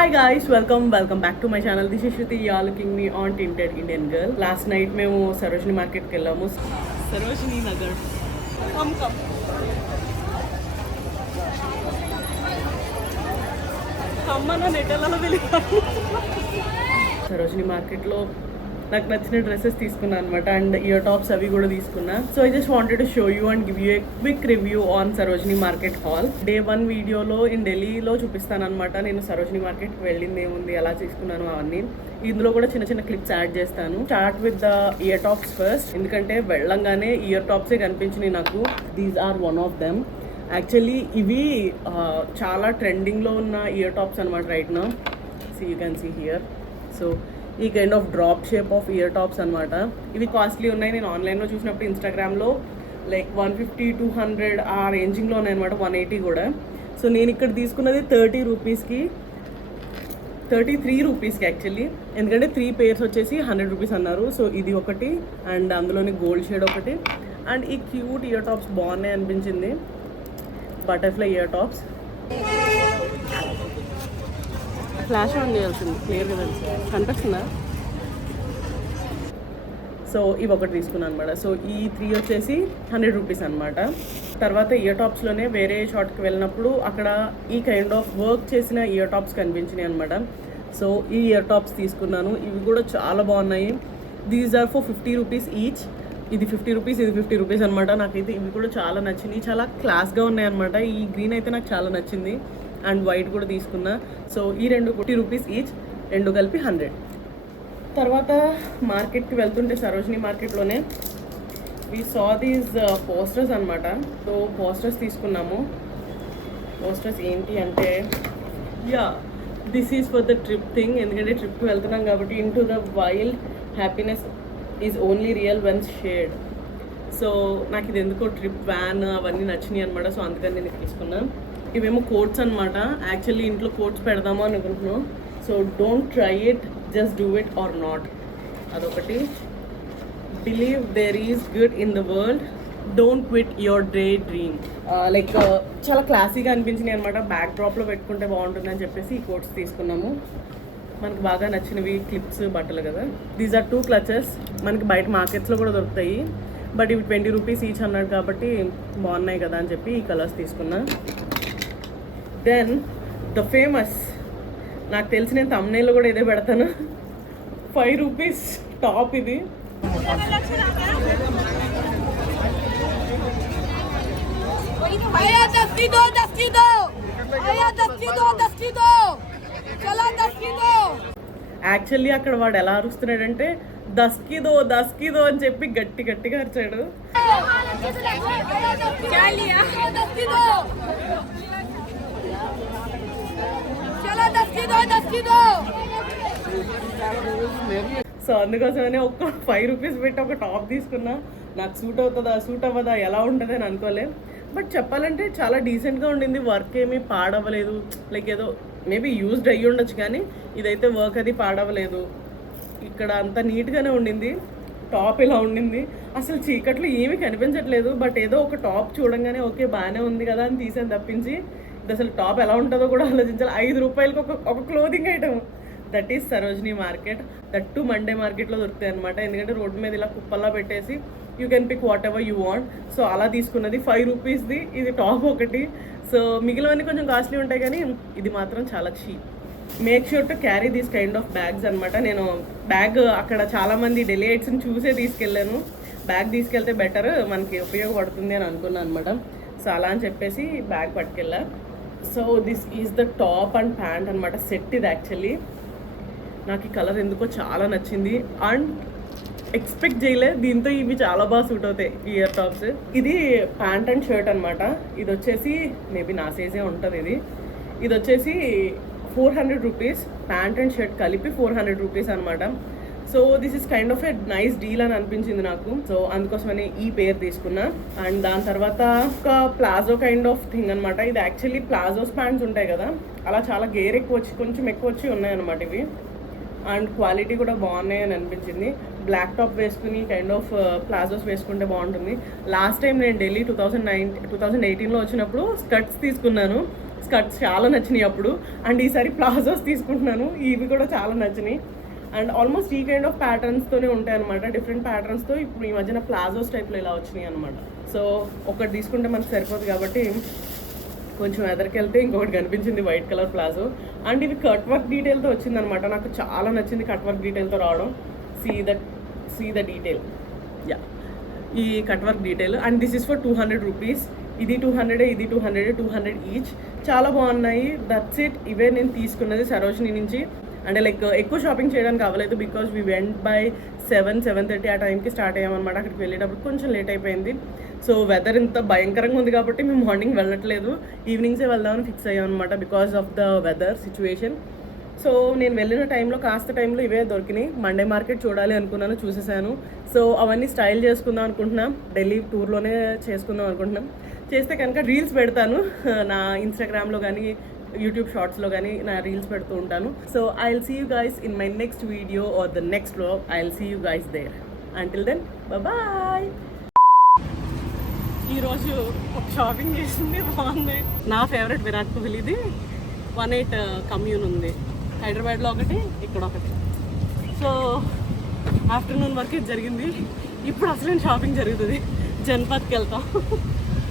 Hi guys, welcome back to my channel. This is Shruti. You are looking me on Tinted Indian Girl. Last night మేము సరోజిని మార్కెట్కి వెళ్ళాము. Sarojini Nagar. Come. కమ్మన నెటలలో వెళ్ళాము. సరోజిని మార్కెట్లో నాకు నచ్చిన డ్రెస్సెస్ తీసుకున్నాను అనమాట అండ్ ఇయర్ టాప్స్ అవి కూడా తీసుకున్నా. So I just wanted to show you and give you A quick review on Sarojini market hall. Day 1 వీడియోలో ఇన్ ఢిల్లీలో చూపిస్తాను అనమాట. నేను సరోజిని మార్కెట్కి వెళ్ళింది ఏముంది, ఎలా తీసుకున్నాను అవన్నీ. ఇందులో కూడా చిన్న చిన్న క్లిప్స్ యాడ్ చేస్తాను. Start with the ear tops first, ఎందుకంటే వెళ్ళంగానే ఇయర్ టాప్సే కనిపించినాయి నాకు. These are one of them. Actually ఇవి చాలా ట్రెండింగ్లో ఉన్న ఇయర్ టాప్స్ అనమాట right now. So you can see here. So ఈ kind of drop shape of ear tops అనమాట. ఇవి కాస్ట్లీ ఉన్నాయి. నేను ఆన్లైన్లో చూసినప్పుడు ఇన్స్టాగ్రామ్లో లైక్ 150-200 ఆ రేంజింగ్లో ఉన్నాయి అనమాట, 180 కూడా. సో నేను ఇక్కడ తీసుకున్నది 30 రూపీస్కి, 33 రూపీస్కి యాక్చువల్లీ, ఎందుకంటే 3 పేర్స్ వచ్చేసి 100 రూపీస్ అన్నారు. సో ఇది ఒకటి అండ్ అందులోని గోల్డ్ షేడ్ ఒకటి అండ్ ఈ క్యూట్ ఇయర్ టాప్స్ బాగున్నాయి అనిపించింది. Butterfly ear tops. Flash on చేయాల్సింది, క్లియర్గా తెలుసు కనిపిస్తుందా. సో ఇవి ఒకటి తీసుకున్నాను అనమాట. సో ఈ 3 వచ్చేసి 100 రూపీస్ అనమాట. తర్వాత ఇయర్ టాప్స్లోనే వేరే షాప్కి వెళ్ళినప్పుడు అక్కడ ఈ కైండ్ ఆఫ్ వర్క్ చేసిన ఇయర్ టాప్స్ కనిపించినాయి అనమాట. సో ఈ ఇయర్ టాప్స్ తీసుకున్నాను. ఇవి కూడా చాలా బాగున్నాయి. These are for 50 rupees each. ఇది 50 రూపీస్, ఇది 50 రూపీస్ అనమాట. నాకైతే ఇవి కూడా చాలా నచ్చినాయి, చాలా క్లాస్గా ఉన్నాయి అనమాట. ఈ గ్రీన్ అయితే నాకు చాలా నచ్చింది అండ్ వైట్ కూడా తీసుకున్నా. సో ఈ 2 50 రూపీస్ ఈచ్, 2 కలిపి 100. తర్వాత మార్కెట్కి వెళ్తుంటే సరోజిని మార్కెట్లోనే వి సా దీస్ పోస్టర్స్ అనమాట. సో పోస్టర్స్ తీసుకున్నాము. పోస్టర్స్ ఏంటి అంటే this is for the trip thing, ఎందుకంటే ట్రిప్కి వెళ్తున్నాం కాబట్టి. Into the wild happiness is only real when shared. So నాకు ఇది ఎందుకో ట్రిప్ వ్యాన్ అవన్నీ నచ్చినాయి అనమాట. సో అందుకని నేను తీసుకున్నాను. ఇవేమో కోట్స్ అనమాట. యాక్చువల్లీ ఇంట్లో కోట్స్ పెడదాము అనుకుంటున్నాను. So don't try it, just do it or not. అదొకటి. Believe there is good in the world, don't quit your day dream. Like చాలా క్లాసీగా అనిపించినాయి అనమాట. బ్యాక్ డ్రాప్లో పెట్టుకుంటే బాగుంటుందని చెప్పేసి ఈ కోట్స్ తీసుకున్నాము. మనకు బాగా నచ్చినవి క్లిప్స్ బట్టలు కదా. These are 2 clutches. మనకి బయట మార్కెట్స్లో కూడా దొరుకుతాయి, బట్ ఇవి 20 రూపీస్ ఈచ్ అన్నాడు కాబట్టి బాగున్నాయి కదా అని చెప్పి ఈ కలర్స్ తీసుకున్నా. దెన్ ద ఫేమస్, నాకు తెలిసి నేను thumbnail కూడా ఇదే పెడతాను, 5 రూపీస్ టాప్. ఇది యాక్చువల్లీ అక్కడ వాడు ఎలా అరుస్తున్నాడంటే దస్కిదో దస్కిదో అని చెప్పి గట్టిగా అరిచాడు. సో అందుకోసమనే ఒక 5 రూపీస్ పెట్టి ఒక టాప్ తీసుకున్నా. నాకు సూట్ అవుతుందా సూట్ అవ్వదా ఎలా ఉంటుంది అని అనుకోలే, బట్ చెప్పాలంటే చాలా డీసెంట్గా ఉండింది. వర్క్ ఏమీ పాడవ్వలేదు. లైక్ ఏదో మేబీ యూజ్డ్ అయ్యి ఉండొచ్చు కానీ ఇదైతే వర్క్ అది పాడవ్వలేదు. ఇక్కడ అంతా నీట్గానే ఉండింది. టాప్ ఇలా ఉండింది. అసలు చీకట్లో ఏమీ కనిపించట్లేదు, బట్ ఏదో ఒక టాప్ చూడంగానే ఓకే బాగానే ఉంది కదా అని తీసాను తప్పించి ఇది అసలు టాప్ ఎలా ఉంటుందో కూడా ఆలోచించాలి. 5 రూపాయలకి ఒక clothing item. That is Sarojini market. That to Monday మార్కెట్లో దొరుకుతాయి అనమాట. ఎందుకంటే రోడ్డు మీద ఇలా కుప్పల్లా పెట్టేసి you can pick whatever you want. So అలా తీసుకున్నది 5 రూపీస్ది. ఇది టాప్ ఒకటి. సో మిగిలినవన్నీ కొంచెం కాస్ట్లీ ఉంటాయి కానీ ఇది మాత్రం చాలా cheap. Make sure to carry these kind of bags అనమాట. నేను బ్యాగ్ అక్కడ చాలామంది డెలిగేట్స్ని చూసే తీసుకెళ్ళాను. బ్యాగ్ తీసుకెళ్తే బెటర్, మనకి ఉపయోగపడుతుంది అని అనుకున్నాను అనమాట. సో అలా అని చెప్పేసి బ్యాగ్ పట్టుకెళ్ళా. So this is the top and pant అనమాట. సెట్ ఇది యాక్చువల్లీ. నాకు ఈ కలర్ ఎందుకో చాలా నచ్చింది అండ్ ఎక్స్పెక్ట్ చేయలే దీంతో ఇవి చాలా బాగా సూట్ అవుతాయి ఈ ఇయర్ టాప్స్. ఇది ప్యాంట్ అండ్ షర్ట్ అనమాట. ఇది వచ్చేసి మేబీ నా సైజే ఉంటుంది. ఇది వచ్చేసి 400 రూపీస్. ప్యాంట్ అండ్ షర్ట్ కలిపి 400 రూపీస్ అనమాట. So this is kind of a nice deal అని అనిపించింది నాకు. సో అందుకోసమని ఈ పేర్ తీసుకున్నా. అండ్ దాని తర్వాత ఒక ప్లాజో కైండ్ ఆఫ్ థింగ్ అనమాట. ఇది యాక్చువల్లీ ప్లాజోస్ ప్యాంట్స్ ఉంటాయి కదా, అలా చాలా గేర్ ఎక్కువ వచ్చి కొంచెం ఎక్కువ వచ్చి ఉన్నాయన్నమాట ఇవి. అండ్ క్వాలిటీ కూడా బాగున్నాయి అని అనిపించింది. బ్లాక్ టాప్ వేసుకుని కైండ్ ఆఫ్ ప్లాజోస్ వేసుకుంటే బాగుంటుంది. లాస్ట్ టైం నేను ఢిల్లీ 2018లో వచ్చినప్పుడు స్కర్ట్స్ తీసుకున్నాను. స్కర్ట్స్ చాలా నచ్చినాయి అప్పుడు. అండ్ ఈసారి ప్లాజోస్ తీసుకుంటున్నాను, ఇవి కూడా చాలా నచ్చినాయి. అండ్ ఆల్మోస్ట్ ఈ కైండ్ ఆఫ్ ప్యాటర్న్స్తోనే ఉంటాయి అనమాట, డిఫరెంట్ ప్యాటర్న్స్తో. ఇప్పుడు ఈ మధ్యన ప్లాజోస్ టైప్లో ఇలా వచ్చినాయి అనమాట. సో ఒకటి తీసుకుంటే మనకు సరిపోదు కాబట్టి కొంచెం ఎదరికి వెళ్తే ఇంకొకటి కనిపించింది వైట్ కలర్ ప్లాజో. అండ్ ఇవి కట్ వర్క్ డీటెయిల్తో వచ్చిందనమాట, నాకు చాలా నచ్చింది కట్ వర్క్ డీటెయిల్తో రావడం. సీ ద డీటెయిల్, యా ఈ cut work detail. And this is for 200 rupees. ఇది 200, ఇది 200 ఈచ్. చాలా బాగున్నాయి. That's it. ఇవే నేను తీసుకున్నది సరోజిని నుంచి. అంటే లైక్ ఎక్కువ షాపింగ్ చేయడానికి అవ్వలేదు, బికాజ్ వీ వెంట్ బై 7:30 ఆ టైంకి స్టార్ట్ అయ్యామన్నమాట. అక్కడికి వెళ్ళేటప్పుడు కొంచెం లేట్ అయిపోయింది. సో వెదర్ ఇంత భయంకరంగా ఉంది కాబట్టి మేము మార్నింగ్ వెళ్ళట్లేదు, ఈవినింగ్సే వెళ్దామని ఫిక్స్ అయ్యామన్నమాట, because of the weather situation. So నేను వెళ్ళిన టైంలో కాస్త టైంలో ఇవే దొరికినాయి. మండే మార్కెట్ చూడాలి అనుకున్నాను, చూసేసాను. సో అవన్నీ స్టైల్ చేసుకుందాం అనుకుంటున్నాం, ఢిల్లీ టూర్లోనే చేసుకుందాం అనుకుంటున్నాం. చేస్తే కనుక రీల్స్ పెడతాను నా ఇన్స్టాగ్రామ్లో కానీ యూట్యూబ్ షార్ట్స్లో కానీ నా రీల్స్ పెడుతూ ఉంటాను. So I will see you guys in my next video or the next vlog. I will see you guys there. Until then bye. ఈరోజు ఒక షాపింగ్ చేసింది బాగుంది. నా ఫేవరెట్ విరాట్ కోహ్లీది 1/8 కమ్యూన్ ఉంది హైదరాబాద్లో ఒకటి, ఇక్కడ ఒకటి. సో ఆఫ్టర్నూన్ వరకు ఇది జరిగింది. ఇప్పుడు అసలు షాపింగ్ జరుగుతుంది, జన్పత్కి వెళ్తాం.